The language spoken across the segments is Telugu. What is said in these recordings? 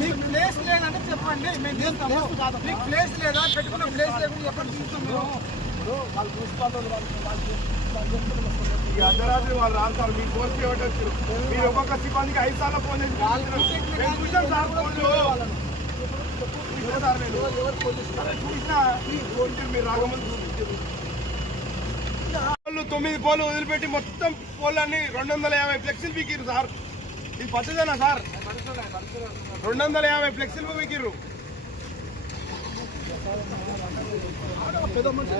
మీకు ప్లేస్ లేదంటే చెప్పండి, మేము చేస్తాము. మీకు ప్లేస్ లేదా, పెట్టుకున్న ప్లేస్ లేకుండా చెప్పండి, చూస్తాం మేము. ఈ అర్ధరాత్రి వాళ్ళు రాస్తారు, మీ పోస్ట్ ఇవ్వటచ్చు. మీరు ఒక్కొక్క సిబ్బందికి 5 సార్లు ఫోన్ చేసి చూసాం సార్. చూసినా మీరు రాకముందు 9 పోలు వదిలిపెట్టి మొత్తం పోలన్నీ 250 ఫ్లెక్సీలు పీకిరు సార్. ఇది పద్ధతేనా సార్? 250 ఫ్లెక్సీలు పీకిరు. పెద్ద మనిషి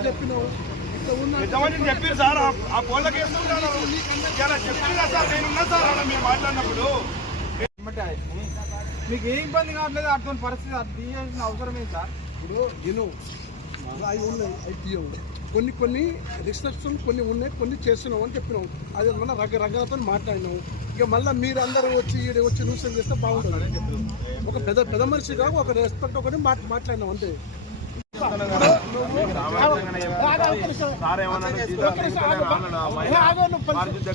చెప్పారు సార్, ఆ పోళ్ళకి వేస్తుంటాను చెప్పారు కదా సార్. నేను ఉన్నా సార్ అలా మీరు మాట్లాడినప్పుడు. మీకు ఏ ఇబ్బంది కావట్లేదు, అటువంటి పరిస్థితి అది తీయాల్సిన అవసరం ఏంటి సార్? ఇప్పుడు నేను అవి ఉన్నాయి, అవి తీయవు. కొన్ని రిస్ట్రిక్షన్ కొన్ని ఉన్నాయి, కొన్ని చేస్తున్నాం అని చెప్పినాం. అది మన రకరకాలతో మాట్లాడినాం. ఇక మళ్ళీ మీరు అందరూ వచ్చి న్యూసెన్స్ చేస్తే బాగుంటుంది. ఒక పెద్ద మనిషిగా ఒక రెస్పెక్ట్ ఒకటి మాట్లాడినాం అంతే.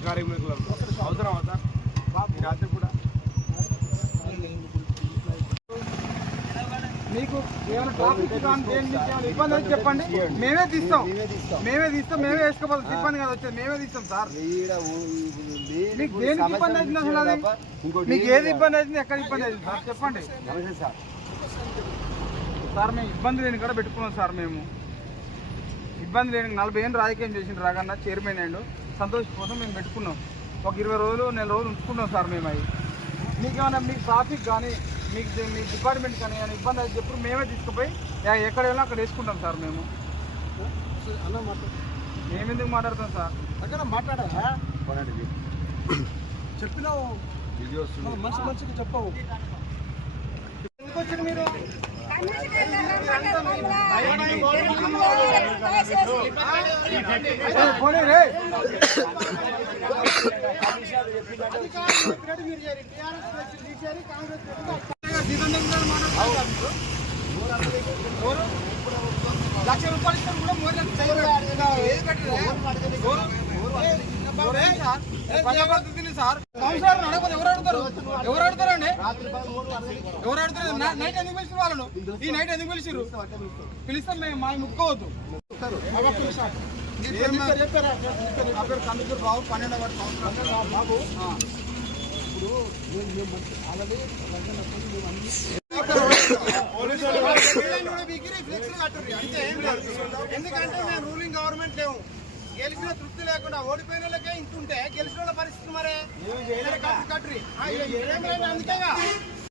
కార్మికులు అవసరమా సార్ రాత్రి కూడా? మీకు ఏమైనా ట్రాఫిక్ ఇబ్బంది అని చెప్పండి, మేమే తీస్తాం, మేమే వేసుకోపోతాం. ఇబ్బంది కాదు వచ్చేది, మేమే తీస్తాం సార్. మీకు దేనికి ఇబ్బంది అవుతుంది అసలు? అది మీకు ఏది ఇబ్బంది అవుతుంది, ఎక్కడ ఇబ్బంది అవుతుంది సార్ చెప్పండి సార్. మేము ఇబ్బంది లేని కూడా పెట్టుకున్నాం సార్. మేము ఇబ్బంది లేని 40 ఏళ్ళు రాజకీయం చేసిన రాగన్న చైర్మన్ అయ్యిండు, సంతోష్ కోసం మేము పెట్టుకున్నాం. ఒక 20 రోజులు 1 నెల రోజులు ఉంచుకున్నాం సార్ మేము. అవి మీకేమైనా మీకు ట్రాఫిక్ కానీ మీ డిపార్ట్మెంట్ కానీ ఏమైనా ఇబ్బంది అయితే చెప్పుడు మేమే తీసుకుపోయి ఎక్కడ వెళ్ళినా అక్కడ వేసుకుంటాం సార్. మేము మేమెందుకు మాట్లాడతాం సార్? అక్కడ మాట్లాడారా చెప్పినావు, మంచిగా చెప్పావు. ఎందుకు వచ్చారు మీరు? లక్ష రూపాయలు ఇస్తాం కూడా ప్రజాపద్ధతిని సార్. సంవత్సరాలు నడకపోతే ఎవరు అడుగుతారండి? ఎవరు అడుగుతారు? నైట్ ఎందుకు పిలిచిన వాళ్ళను? ఈ నైట్ ఎందుకు పిలిచిర్రు? పిలిస్తాం మేము, మా ముక్కోవద్దు. కందుకూరు బాబు 12వ సంవత్సరం బాబు. ఎందుకంటే మేము రూలింగ్ గవర్నమెంట్ లేవు. గెలిచిన తృప్తి లేకుండా ఓడిపోయిన వాళ్ళకే ఇంటుంటే గెలిచిన వాళ్ళ పరిస్థితి మరే కట్రి అందుకేగా